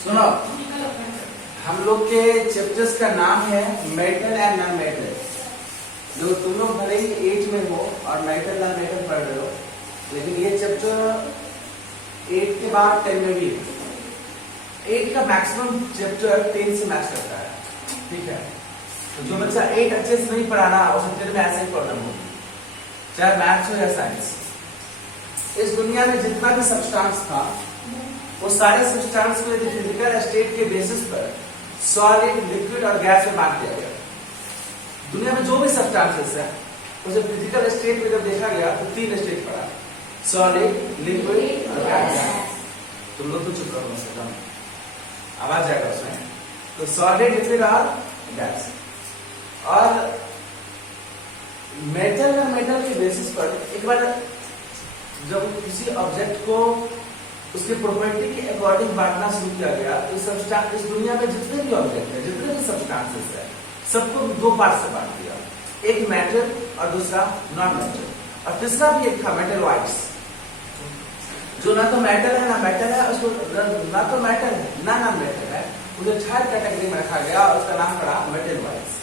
सुनो, हम लोग के चैप्टर्स का नाम है मेटल एंड नॉन मेटल। जो तुम लोग भले ही 8 में हो और मेटल नॉन मेटल पढ़ रहे हो, लेकिन ये चैप्टर 8 के बाद 10 में भी है। 8 का मैक्सिमम चैप्टर 10 से मैच करता है, ठीक है। तो जो बच्चा 8 अच्छे से नहीं पढ़ाना, उसे 10 में ऐसे ही प्रॉब्लम होगी, चाहे मैथ्स हो या साइंस। इस दुनिया में जितना भी सब्सटेंस था, वो सारे सब्सटेंस को यदि फिजिकल स्टेट के बेसिस पर सॉलिड, लिक्विड और गैस में बांट दिया गया। दुनिया में जो भी सब्सटेंसेस है, उसे फिजिकल स्टेट में जब देखा गया तो 3 स्टेट पड़ा, सॉलिड, लिक्विड और गैस। तुम लोग तो चुप रहो, आवाज जाएगा उसमें। तो सॉलिड, लिक्विड और गैस। और मेटल और मेटल के बेसिस पर एक बार जब किसी ऑब्जेक्ट को उसके प्रॉपर्टी के अकॉर्डिंग बांटना शुरू किया गया, तो इस दुनिया में जितने भी ऑब्जेक्ट है, जितने भी सब्सटेंसेस है, सबको 2 पार्ट से बांट दिया। एक मेटल और दूसरा नॉन मेटल, और तीसरा भी एक था मेटल वाइट्स, जो ना तो मेटल है ना मेटल है, उसको ना तो मेटल है ना नॉन मेटल है, उसे 3rd कैटेगरी में रखा गया और उसका नाम पड़ा मेटल वाइट्स।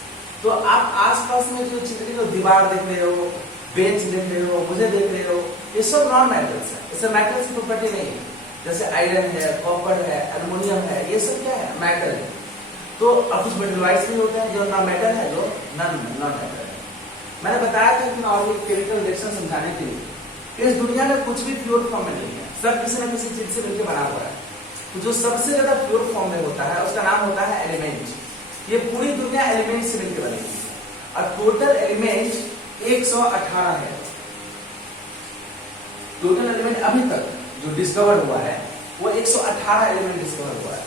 तो आप आसपास में जो चित्र को दीवार देख रहे हो, बेंच देख रहे हो, मुझे देख रहे हो, ये सब नॉन मेटल्स है। इससे मेटल की प्रॉपर्टी नहीं है। जैसे आयरन है, कॉपर है, एल्युमिनियम है, ये सब क्या है? मेटल है। तो अब कुछ मेटल वाइट्स भी होते हैं जो ना मेटल है, जो नॉन मेटल है। मैंने बताया था कि नॉर्मल केमिकल रिएक्शन समझाने के लिए इस दुनिया में कुछ भी प्योर फॉर्म में नहीं है, सब किसी न किसी चीज से मिलकर बना हुआ है। तो जो सबसे ज्यादा प्योर फॉर्म में होता है, उसका नाम होता है एलिमेंट। ये पूरी दुनिया एलिमेंट से मिलकर बनी है, और टोटल एलिमेंट 118 है। टोटल एलिमेंट अभी तक जो डिस्कवर हुआ है, वो 118 एलिमेंट डिस्कवर हुआ है।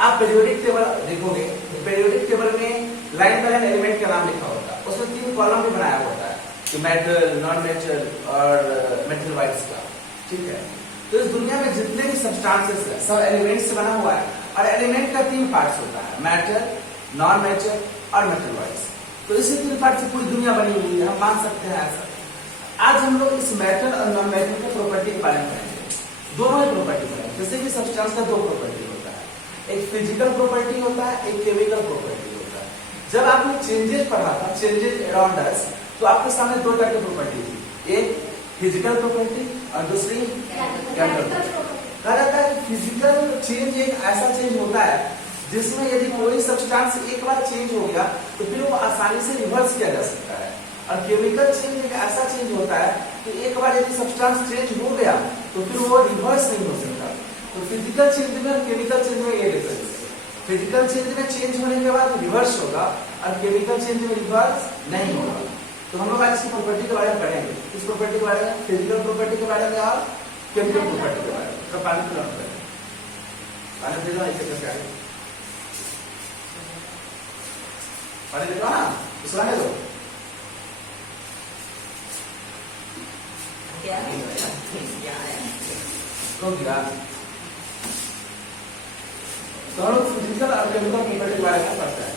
आप पीरियोडिक टेबल देखोगे, पीरियोडिक टेबल में लाइन बाय लाइन एलिमेंट का नाम लिखा होता है, उसमें 3 कॉलम भी बनाया होता है कि मेटल, नॉन मेटल और मेटल वाइट्स का, ठीक है। तो इस दुनिया में जितने भी सब्सटेंसेस है, सब एलिमेंट से बना हुआ है, और एलिमेंट का 3 पार्ट्स होता है, मेटल, नॉन मेटल और मेटल वाइट्स। तो इसी 3 पार्ट से पूरी दुनिया बनी हुई है, हम मान सकते हैं ऐसा। आज हम लोग इस मेटल और नॉन मेटल के प्रॉपर्टी के बारे में पढ़ेंगे। दोनों ही प्रॉपर्टी पढ़ेंगे। जैसे कि सब्सटेंस का 2 प्रॉपर्टी होता है, एक फिजिकल प्रॉपर्टी होता है, एक केमिकल प्रॉपर्टी होता है। जब आपने चेंजेस पढ़ा था, चेंजेस अराउंड अस, तो आपके सामने 2 तरह की प्रॉपर्टी थी, एक फिजिकल प्रॉपर्टी और दूसरी केमिकल प्रॉपर्टी। कहा जाता है कि फिजिकल चेंज एक ऐसा चेंज होता है जिसमें यदि कोई सब्सटेंस एक बार चेंज हो गया तो फिर वो आसानी से रिवर्स किया जा सकता है। और केमिकल चेंज एक ऐसा चेंज होता है कि एक बार यदि सब्सटेंस चेंज हो गया तो फिर वो रिवर्स नहीं हो सकता। तो फिजिकल चेंज में और केमिकल चेंज में ये डिफरेंस है। फिजिकल चेंज में चेंज होने के बाद रिवर्स होगा, और केमिकल चेंज में रिवर्स नहीं होगा। तो हम लोग आज इसकी प्रॉपर्टी के बारे में पढ़ेंगे। इस प्रॉपर्टी के बारे में, फिजिकल प्रॉपर्टी के बारे में और केमिकल प्रॉपर्टी के बारे में। तो पानी पी लो, पानी पी लो, ऐसे करके आगे पानी देखो ना, इसमें है तो दोनों फिजिकल और केमिकल प्रॉपर्टी के बारे में पढ़ता है।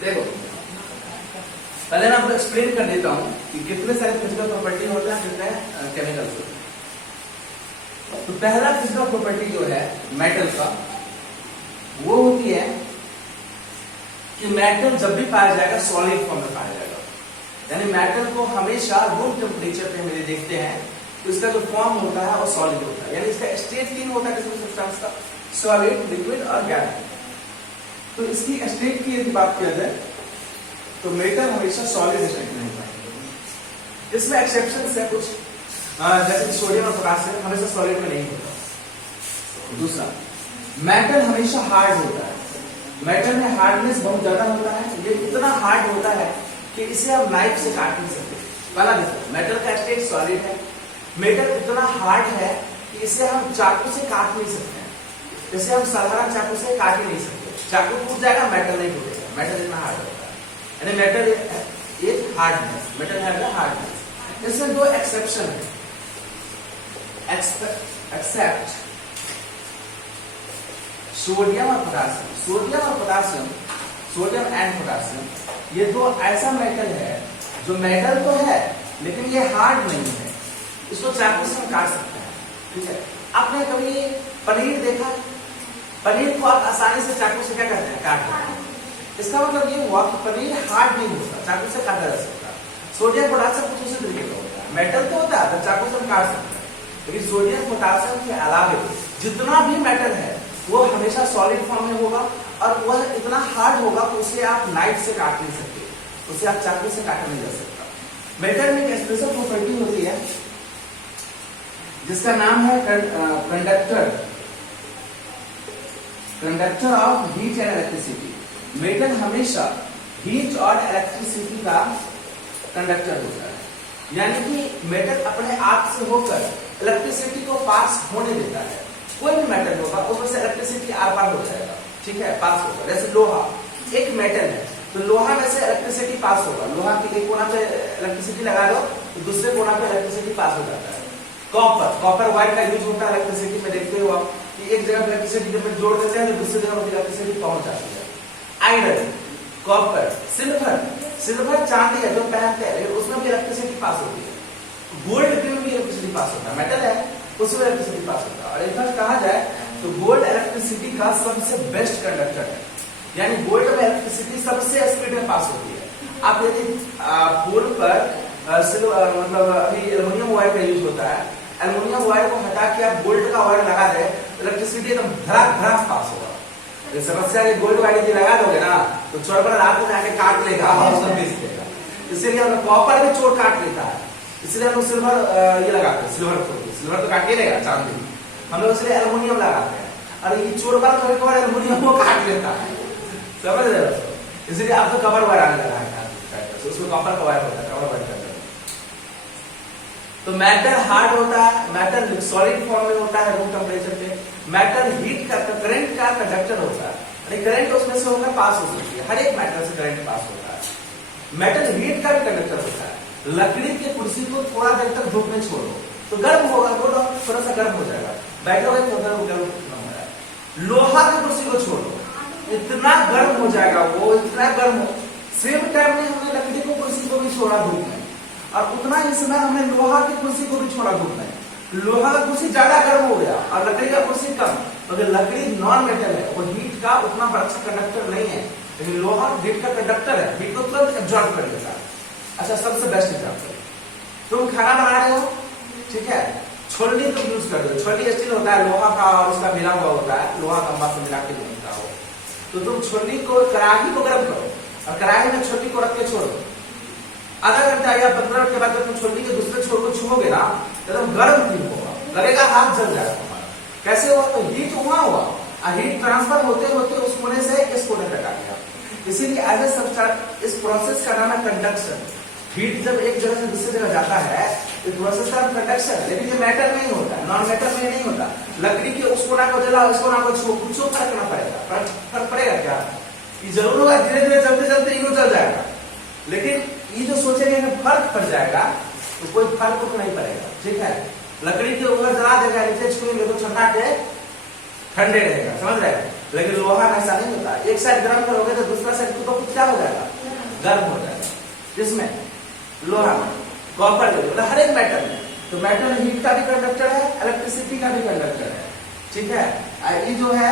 देखो, पहले मैं आपको एक्सप्लेन कर देता हूं कि कितने सारे फिजिकल प्रॉपर्टी होते हैं, कितने केमिकल होते हैं। तो पहला फिजिकल प्रॉपर्टी जो है मेटल का, वो होती है कि मेटल जब भी पाया जाएगा सॉलिड फॉर्म में पाया जाएगा। यानी मेटल को हमेशा रूम टेम्परेचर पे हम देखते हैं तो इसका जो फॉर्म होता है वो सॉलिड होता है। यानी इसका स्टेट 3 होता है किसी भी सब्सटेंस का, सॉलिड, लिक्विड और गैस। तो इसकी स्टेट की यदि बात किया जाए तो मेटल हमेशा सॉलिड स्टेट में होता है। इसमें एक्सेप्शन है कुछ, जैसे सोडियम और पोटेशियम हमेशा सॉलिड में नहीं होता। दूसरा, मेटल हमेशा हार्ड होता है। मेटल में हार्डनेस बहुत ज्यादा होता है। ये इतना हार्ड होता है कि इसे आप नाइफ से काट नहीं सकते। पहला देखो, मेटल का स्टेट सॉलिड है। मेटल इतना हार्ड है कि इसे हम चाकू से काट नहीं सकते हैं। जैसे हम साधारण चाकू से काट ही नहीं सकते, चाकू टूट जाएगा, मेटल नहीं टूटेगा। मेटल इतना हार्ड होता है। यानी मेटल एक हार्डनेस, मेटल है हार्डनेस। इसमें 2 एक्सेप्शन है, एक्सेप्ट सोडियम और पोटेशियम। सोडियम और पोटेशियम सोडियम एंड पोटासियम, ये दो ऐसा मेटल है जो मेटल तो है लेकिन ये हार्ड नहीं है, इसको चाकू से हम काट सकते हैं। ठीक है, आपने कभी पनीर देखा? पनीर को आप आसानी से चाकू से क्या करते हैं? काट देते हैं। इसका मतलब ये हुआ कि पनीर हार्ड नहीं होता, चाकू से काटा जा सकता। सोडियम पोटासियम कुछ उसी तरीके का होता है, मेटल तो होता है तो चाकू से हम काट सकते हैं, लेकिन सोडियम पोटासियम के अलावा जितना भी मेटल है वो हमेशा सॉलिड फॉर्म में होगा और वह इतना हार्ड होगा कि उसे आप नाइफ से काट नहीं सकते, उसे आप चाकू से काटा नहीं जा सकता। मेटल में एक स्पेशल प्रॉपर्टी होती है जिसका नाम है conductor of heat and electricity. Metal हमेशा हीट और इलेक्ट्रिसिटी का कंडक्टर होता है, यानी कि मेटल अपने आप से होकर इलेक्ट्रिसिटी को पास होने देता है। कोई भी मेटल होगा उसमें से इलेक्ट्रिसिटी आर पार हो जाएगा, ठीक है, पास होगा। जैसे लोहा एक मेटल है तो लोहा में से इलेक्ट्रिसिटी पास होगा, लोहा के एक कोना पे इलेक्ट्रिसिटी लगा दो तो दूसरे कोना पे इलेक्ट्रिसिटी पास हो जाता है। कॉपर वायर का यूज होता है इलेक्ट्रिसिटी में, देखते हो आप कि एक जगह इलेक्ट्रिसिटी जब जोड़ देते हैं तो दूसरी जगह इलेक्ट्रिसिटी पहुंच जाती है। आयरन, कॉपर, सिल्वर चांदी है जो पहनते हैं उसमें भी इलेक्ट्रिसिटी पास होती है। गोल्ड में भी इलेक्ट्रिसिटी पास होता है, मेटल है उसमें इलेक्ट्रिसिटी पास होता है। और इनफैक्ट कहा जाए तो गोल्ड इलेक्ट्रिसिटी का सबसे बेस्ट कंडक्टर है, यानी गोल्ड में इलेक्ट्रिसिटी सबसे स्पीड में पास होती है। आप यदि पोल पर मतलब अभी एल्युमिनियम वायर का यूज होता है, एल्युमिनियम वायर को हटा के आप गोल्ड का वायर लगा दे, इलेक्ट्रिसिटी एकदम धड़ाक पास होगा। समस्या है गोल्ड वायर यदि लगा दोगे ना तो चोर पर रात में जाके काट लेगा और सब बेच देगा। इसीलिए हम कॉपर भी चोर काट लेता है, इसलिए हम लोग सिल्वर ये लगाते हैं, सिल्वर तो काट ही लेगा, चांदी हम लोग इसलिए एल्युमिनियम लगाते हैं। और ये चोर पर कभी कभार एल्युमिनियम को काट लेता है, समझ रहे हो? इसलिए आप तो कवर वायर आने लगा है, उसमें कॉपर का वायर होता है, कवर वायर करते हैं। तो मेटल हार्ड होता है, मेटल सॉलिड फॉर्म में होता है रूम टेम्परेचर पे। मेटल हीट का करंट का कंडक्टर होता है, करंट उसमें से होकर पास हो सकती है, हर एक मेटल से करंट पास होता है। मेटल हीट का कंडक्टर होता है, लकड़ी की कुर्सी को थोड़ा देर तक धूप में छोड़ो तो गर्म होगा, थोड़ा सा गर्म हो जाएगा, बैठोगे तो गर्म हो जाएगा। लोहा की कुर्सी को छोड़ो, इतना गर्म हो जाएगा वो, इतना गर्म हो। सेम टाइम में हमने लकड़ी की कुर्सी को भी छोड़ा धूप में, और उतना ही समय हमने लोहा की कुर्सी को भी छोड़ा धूप में। लोहा का कुर्सी ज्यादा गर्म हो गया और लकड़ी का कुर्सी कम, तो लकड़ी नॉन मेटल है, वो हीट का उतना बड़ा कंडक्टर नहीं है, लेकिन लोहा हीट का कंडक्टर है, हीट को तुरंत एब्जॉर्ब कर लेता है। अच्छा, सबसे बेस्ट एग्जाम्पल, तुम खाना बना रहे हो, ठीक है, छोलनी तुम यूज कर रहे हो, छोलनी स्टील होता है, लोहा का और उसका मिला हुआ होता है, लोहा खंबा से मिला के बनता हो, तो तुम छोलनी को, कड़ाही को गर्म करो और कड़ाही में छोलनी को रख के छोड़ो। आधा घंटा या 15 मिनट के बाद जब तुम छोलनी के दूसरे छोर को छूओगे ना एकदम गर्म फील होगा, लगेगा हाथ जल जाएगा तुम्हारा। कैसे हुआ? तो हीट वहां हुआ और हीट ट्रांसफर होते होते उस कोने से इस कोने तक आ गया। इसीलिए एज ए सबस्ट्रेट इस प्रोसेस का नाम है कंडक्शन। हीट जब एक जगह से दूसरी जगह जाता है तो प्रोसेस का कंडक्शन है, लेकिन ये मेटल नहीं होता, नॉन मेटल में नहीं होता। लकड़ी के उस कोना को जलाओ, इस कोना को छुओ, कुछ फर्क ना पड़ेगा, फर्क पड़ेगा क्या? ये जरूर होगा, धीरे धीरे चलते चलते यूं चल जाएगा, लेकिन ये जो सोचेंगे कि फर्क पड़ जाएगा तो कोई फर्क तो नहीं पड़ेगा। ठीक है, लकड़ी के ऊपर जला देगा, नीचे छुएंगे तो ठंडा के ठंडे रहेगा, समझ रहे हैं? लेकिन लोहा में ऐसा नहीं होता, एक साइड गर्म करोगे तो दूसरा साइड तो क्या हो जाएगा? गर्म हो जाएगा। इसमें लोहा में, कॉपर में, मतलब हर एक मेटल में, तो मेटल हीट का भी कंडक्टर है, इलेक्ट्रिसिटी का भी कंडक्टर है। ठीक है, ये जो है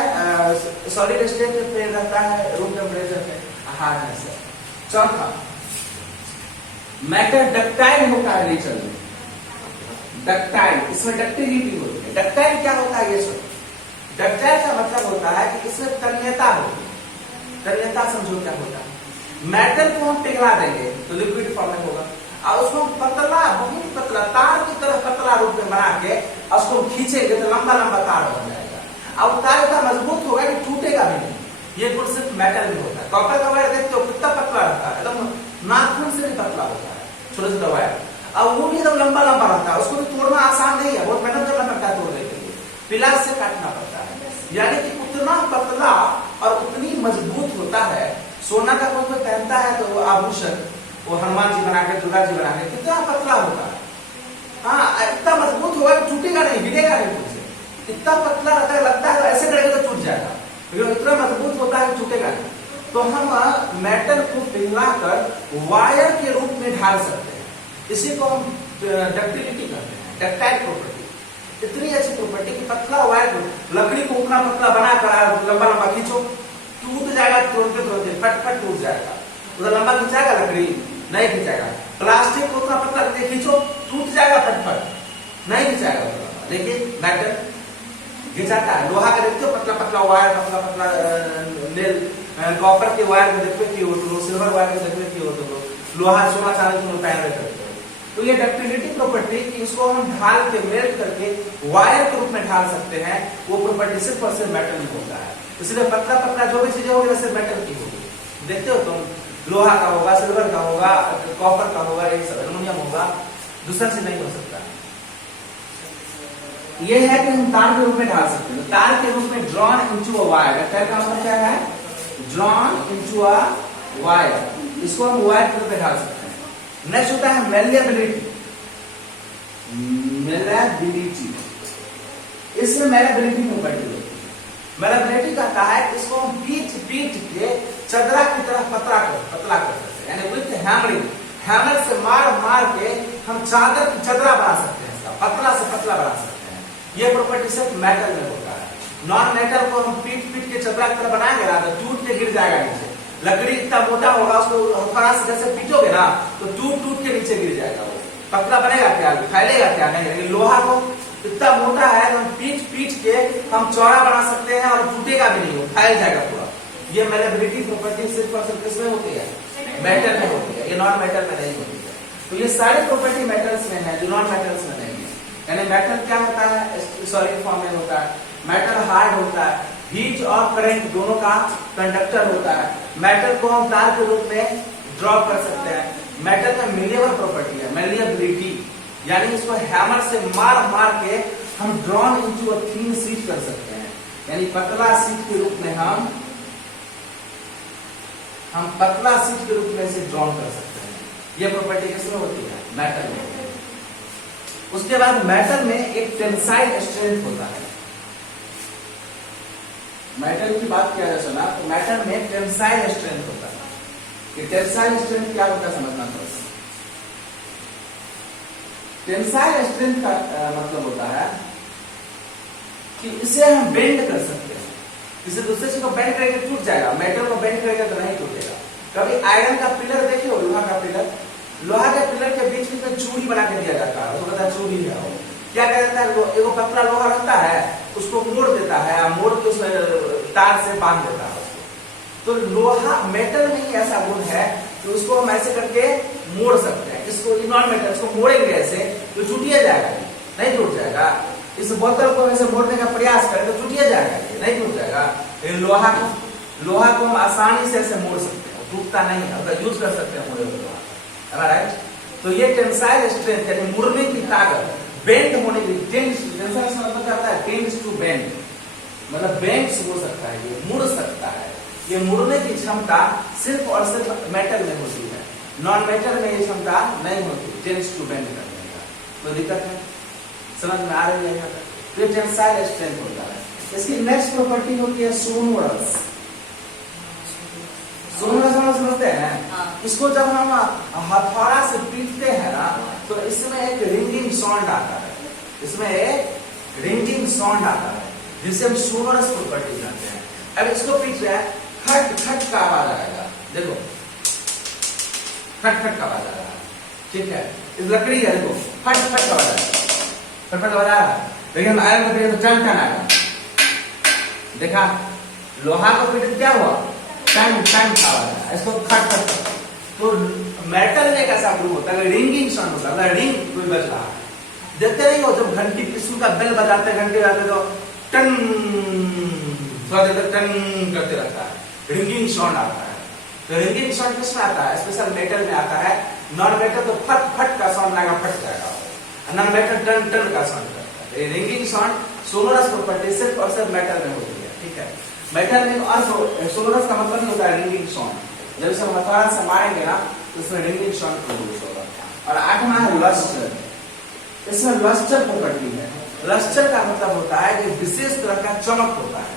सॉलिड स्टेट पे रहता है, रूम टेम्परेचर पे हार्डनेस है। चौथा, मेटल डक्टाइल होता है नेचर में, डक्टाइल, इसमें डक्टिलिटी होती है। डक्टाइल क्या होता है ये सुनो, डक्टाइल का मतलब होता है कि इसमें तन्यता होती है। तन्यता समझो क्या होता है? मेटल को हम पिघला देंगे तो लिक्विड फॉर्म में होगा, और उसको पतला, बहुत पतला तार की तरह पतला रूप में बना के उसको खींचेंगे तो लंबा लंबा तार बन जाएगा। अब तार इतना मजबूत होगा कि टूटेगा भी नहीं। ये गुण सिर्फ मेटल में होता है। कॉपर का वायर देखते हो कितना पतला रहता है, एकदम नाखून से भी पतला होता है, छोटे छोटे वायर, और वो भी एकदम लंबा लंबा रहता है। उसको भी तोड़ना आसान नहीं है, बहुत मेहनत करना पड़ता है तोड़ने के लिए, पिलास से काटना पड़ता है। यानी कि उतना पतला और उतनी मजबूत होता है। सोना का कोई पहनता है तो वो आभूषण, वो हनुमान जी बना के, दुर्गा जी बना के, कितना पतला होता है, हाँ, इतना मजबूत होगा कि टूटेगा नहीं, गिरेगा नहीं तुमसे। इतना पतला रहता है, लगता है तो ऐसे करेगा तो टूट जाएगा, लेकिन इतना मजबूत होता है कि टूटेगा नहीं। तो हम मेटल को पिघलाकर वायर के रूप में ढाल सकते हैं। इसी को हम डक्टिलिटी कहते हैं, डक्टाइल प्रॉपर्टी। इतनी अच्छी प्रॉपर्टी कि पतला वायर, लकड़ी को उतना पतला बनाकर लंबा लंबा खींचो, टूट जाएगा तुरंत तुरंत, फट फट टूट जाएगा। उधर लंबा खींचाएगा लकड़ी, नहीं खींचाएगा। प्लास्टिक को उतना पतला करके खींचो, टूट जाएगा फट फट, नहीं खींचाएगा। लेकिन मेटल खींचाता है। लोहा का देखते हो पतला पतला वायर, पतला पतला नेल, कॉपर के वायर को देखते कि हो तो, सिल्वर वायर को देखते कि हो तो, लोहा सोना चांदी को पहन रहे करते हो। तो ये डक्टिलिटी प्रॉपर्टी कि इसको हम ढाल के मेल्ट करके वायर के रूप में ढाल सकते हैं, वो प्रॉपर्टी सिर्फ और सिर्फ मेटल में होता है। इसलिए पतला पतला जो भी चीजें होगी वैसे मेटल की होगी। देखते हो तुम, लोहा का होगा, सिल्वर का होगा, कॉपर का होगा, एल्युमिनियम होगा, दूसरा से नहीं हो सकता। ये है कि हम तार के रूप में ढाल सकते हैं। तार के रूप में ड्रॉन इनटू अ वायर, तार का मतलब क्या है? Drawn into a wire. इसको हम वायर के रूप में ढाल सकते हैं। नेक्स्ट होता है मेलिएबिलिटी। मेलिएबिलिटी, इसमें मेलिएबिलिटी प्रॉपर्टी होती है। मेलिएबिलिटी कहता है इसको हम पीट पीट के चदरा की तरह पतला कर सकते हैं, यानी विद हैमरिंग, हैमर से मार मार के हम चादर की चदरा बना सकते हैं, इसका पतला से पतला बना सकते हैं। ये प्रॉपर्टी सिर्फ मेटल में होता है। नॉन मेटल को हम पीट पीट के चदरा की तरह बनाएंगे ना तो टूट के गिर जाएगा नीचे। लकड़ी इतना मोटा होगा, उसको हथौड़ा से जैसे पीटोगे ना तो टूट टूट के नीचे गिर जाएगा। वो पतला बनेगा क्या, फैलेगा क्या? नहीं। लेकिन लोहा को इतना मोटा है, हम पीट पीट के हम चौड़ा बना सकते हैं और टूटेगा भी नहीं, वो फैल जाएगा पूरा। ये मेलिएबिलिटी प्रॉपर्टी सिर्फ और सिर्फ किसमें होती है? मेटल में होती है। ये नॉन मेटल में नहीं होती है। तो ये सारी प्रॉपर्टी मेटल्स में है जो नॉन मेटल्स में नहीं है। यानी मेटल क्या होता है? सॉलिड फॉर्म में होता है। मेटल हार्ड होता है, हीट और करंट दोनों का कंडक्टर होता है। मेटल को हम तार के रूप में ड्रॉ कर सकते हैं। मेटल में मेलिएबल प्रॉपर्टी है, मेलिएबिलिटी, यानी इसको हैमर से मार मार के हम drawn into a thin sheet कर सकते हैं, यानी पतला शीट के रूप में हम पतला शीट के रूप में इसे ड्रॉ कर सकते हैं। यह प्रॉपर्टी किसमें होती है? मेटल में। उसके बाद मेटल में एक टेंसाइल स्ट्रेंथ होता है। मेटल की बात किया जाए सुना तो मेटल में टेंसाइल स्ट्रेंथ होता है। कि टेंसाइल स्ट्रेंथ क्या होता है समझना थोड़ा। टेंसाइल स्ट्रेंथ का मतलब होता है कि इसे हम बेंड कर सकते हैं, इसे दूसरे चीज को बेंड करेंगे टूट जाएगा, मेटल को बेंड करेंगे तो नहीं टूटेगा। कभी आयरन का पिलर देखे हो, लोहा का पिलर, लोहा के पिलर के बीच में चूड़ी बना के दिया जाता है, उसको कहता है चूड़ी है। वो क्या कहता है? एगो पतला लोहा रहता है, उसको मोड़ देता है, मोड़ के उसमें तार से बांध देता है उसको। तो लोहा मेटल में ही ऐसा गुण है कि उसको हम ऐसे करके मोड़ सकते हैं। इसको नॉन मेटल, इसको मोड़ेंगे ऐसे तो टूटिया जाएगा, नहीं टूट जाएगा। इस बोतल को ऐसे मोड़ने का प्रयास करें तो टूटिया जाएगा, नहीं टूट जाएगा। लेकिन लोहा को हम आसानी से ऐसे मोड़ सकते हैं, टूटता नहीं है, उसका यूज कर सकते हैं मोड़े हुए लोहा। राइट? तो ये टेंसाइल स्ट्रेंथ यानी मुड़ने की ताकत, बेंड होने की, टेंसाइल से मतलब क्या होता है? टेंड्स टू बेंड, मतलब बेंड हो सकता है, ये मुड़ सकता है। ये मुड़ने की क्षमता सिर्फ और सिर्फ मेटल में होती है, नॉन मेटल में ये क्षमता नहीं होती टेंड्स टू बेंड करने का। तो दिक्कत है, समझ में आ रही है यहाँ तक? तो ये टेंसाइल स्ट्रेंथ होता है। इसकी नेक्स्ट प्रॉपर्टी होती है सोनोरस। सोनोरस हम समझते हैं। इसको जब हम हथौड़ा से पीटते हैं ना तो इसमें एक रिंगिंग साउंड आता है, इसमें एक रिंगिंग साउंड आता है जिसे हम सोनोरस प्रॉपर्टी कहते हैं। अब इसको पीट रहे हैं, खट खट का आवाज आएगा, देखो खट खट का आवाज आ रहा है, ठीक है? इस लकड़ी है, देखो फट फट का आवाज आ रहा है, फट फट आवाज आ रहा है। लेकिन हम आयरन को पीटे तो टन टन आएगा, देखा? लोहा को पीटे क्या हुआ? टन टन का आवाज आया, इसको खट खट। तो मेटल में एक ऐसा गुण होता है, रिंगिंग साउंड होता है, रिंग कोई बज रहा है। देखते नहीं हो जब घंटी किस्म का बेल बजाते, घंटे बजाते तो टन, थोड़ा देर तक टन करते रहता है, रिंगिंग साउंड आता है। तो रिंगिंग साउंड किसमें आता है? स्पेशल मेटल में आता है। नॉन मेटल तो फट फट का साउंड आएगा, फट जाएगा। नॉन मेटल टन टन का साउंड करता है। रिंगिंग साउंड सोनोरस प्रॉपर्टी सिर्फ और सिर्फ मेटल में होती है, ठीक है? मेटल में और सोनोरस का मतलब नहीं होता है रिंगिंग साउंड। जब इसे हथौड़ा से मारेंगे ना तो इसमें रिंगिंग साउंड प्रोड्यूस होगा। और आठवां है लस्टर। इसमें लस्टर प्रॉपर्टी है। लस्टर का मतलब होता है कि विशेष तरह का चमक होता है।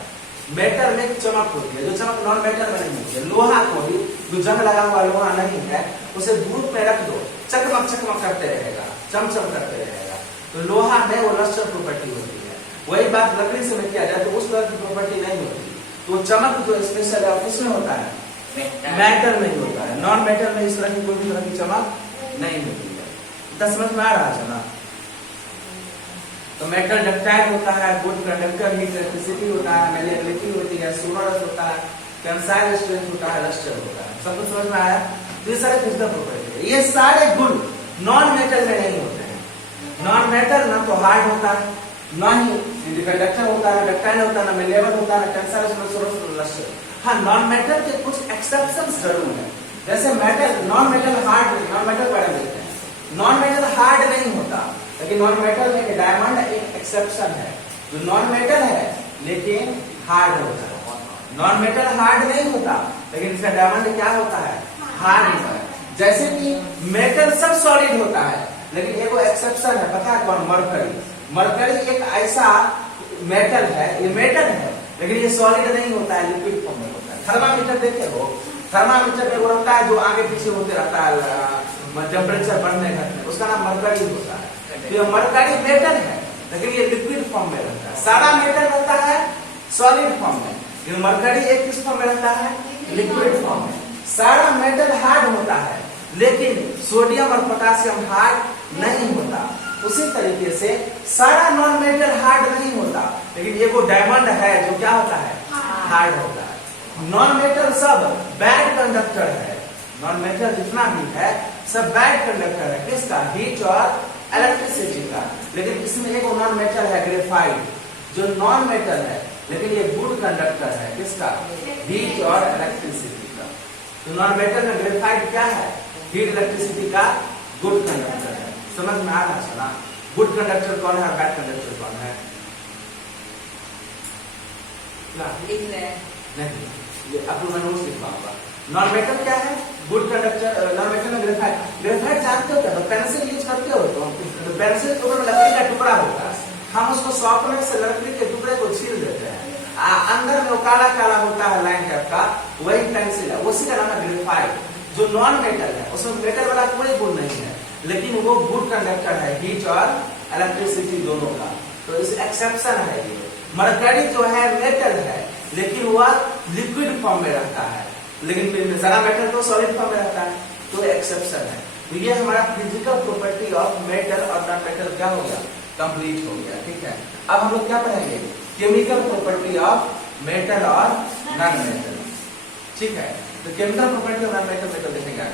मेटल में चमक होती है, जो चमक नॉन मेटल में नहीं होती है। लोहा को भी जो जंग लगा हुआ लोहा नहीं है, उसे धूप में रख दो, चकमक चकमक करते रहेगा, चमचम करते रहेगा। तो लोहा में वो लस्टर प्रॉपर्टी होती है। वही बात लकड़ी से में किया जाए तो उस तरह की प्रॉपर्टी नहीं होती। तो चमक जो स्पेशल है किसमें होता है? मेटल में ही होता है। नॉन मेटल में इस तरह की कोई भी तरह की चमक नहीं होती है। तो समझ में आ रहा है ना? तो मेटल डक्टाइल होता है, गुड कंडक्टर, हीट इलेक्ट्रिसिटी होता है, मैलिएबिलिटी होती है, सोनोरस होता है, टेंसाइल स्ट्रेंथ होता है, लस्टर होता है। सब कुछ समझ में आया? तो ये सारे फिजिकल प्रॉपर्टी है। ये सारे गुण नॉन मेटल में नहीं होते हैं। नॉन मेटल ना तो हार्ड होता है, ना ही कंडक्टर होता है, डक्टाइल होता है, ना मैलिएबल होता है, ना टेंसाइल, सोनोरस, लस्टर। हाँ, नॉन मेटल के कुछ एक्सेप्शंस जरूर है। जैसे metal, non metal hard, non metal बारे में देखते हैं। नॉन मेटल हार्ड नहीं होता, लेकिन नॉन मेटल में डायमंड एक एक्सेप्शन है। जो नॉन मेटल है लेकिन हार्ड होता है। नॉन मेटल हार्ड नहीं होता, लेकिन इसका डायमंड क्या होता है? हार्ड होता है। जैसे कि मेटल सब सॉलिड होता है, लेकिन एक एक्सेप्शन है, पता है कौन? मरकरी। मरकरी एक ऐसा मेटल है, ये मेटल है, लेकिन ये सॉलिड नहीं होता है, लिक्विड फॉर्म में होता है। थर्मामीटर देखे हो? थर्मामीटर में वो रहता है जो आगे पीछे होते रहता है टेम्परेचर बढ़ने घटने, उसका नाम मरकरी होता है। तो ये मरकरी मेटल है, लेकिन ये लिक्विड फॉर्म में रहता है। सारा मेटल रहता है सॉलिड फॉर्म में, लेकिन मरकरी एक किस फॉर्म में रहता है? लिक्विड फॉर्म में। सारा मेटल हार्ड होता है, लेकिन सोडियम और पोटासियम हार्ड नहीं होता। उसी तरीके से सारा नॉन मेटल हार्ड नहीं होता, लेकिन एगो डायमंड है जो क्या होता है? हार्ड होता है। नॉन मेटल सब बैड कंडक्टर है। नॉन मेटल जितना भी है सब बैड कंडक्टर है। किसका? हीट और इलेक्ट्रिसिटी का। लेकिन इसमें एक नॉन मेटल है, ग्रेफाइट, जो नॉन मेटल है, लेकिन ये गुड कंडक्टर है। किसका? हीट और इलेक्ट्रिसिटी का। तो नॉन मेटल में ग्रेफाइट क्या है? हीट इलेक्ट्रिसिटी का गुड कंडक्टर है। समझ में आ रहा है? गुड कंडक्टर कौन है और बैड कंडक्टर कौन है? नहीं, ये आप लोग नोट्स लिखवाऊंगा। नॉन मेटल क्या है? Good conductor. नॉन मेटल में ग्रेफाइट। ग्रेफाइट जानते हो क्या? तो पेंसिल यूज करते हो तो पेंसिल तो लकड़ी का टुकड़ा होता है, हम उसको शॉर्पनर से लकड़ी के टुकड़े को छील देते हैं। अंदर में वो काला काला होता है लाइन टाइप का, वही पेंसिल है, उसी का नाम है ग्रेफाइट। जो नॉन मेटल है उसमें मेटल वाला कोई गुण नहीं है, लेकिन वो गुड कंडक्टर है, हीट और इलेक्ट्रिसिटी दोनों का। तो इस एक्सेप्शन है ये। मरकरी जो है मेटल है, लेकिन वह लिक्विड फॉर्म में रहता है, लेकिन सारा मेटल तो सॉलिड फॉर्म में रहता है। तो एक्सेप्शन है। तो ये हमारा फिजिकल प्रॉपर्टी ऑफ मेटल और नॉन मेटल क्या हो गया? कंप्लीट हो गया। ठीक है, अब हम लोग क्या पढ़ेंगे? केमिकल प्रॉपर्टी ऑफ मेटल और नॉन मेटल। ठीक है, तो chemical property of non metal देखेंगे।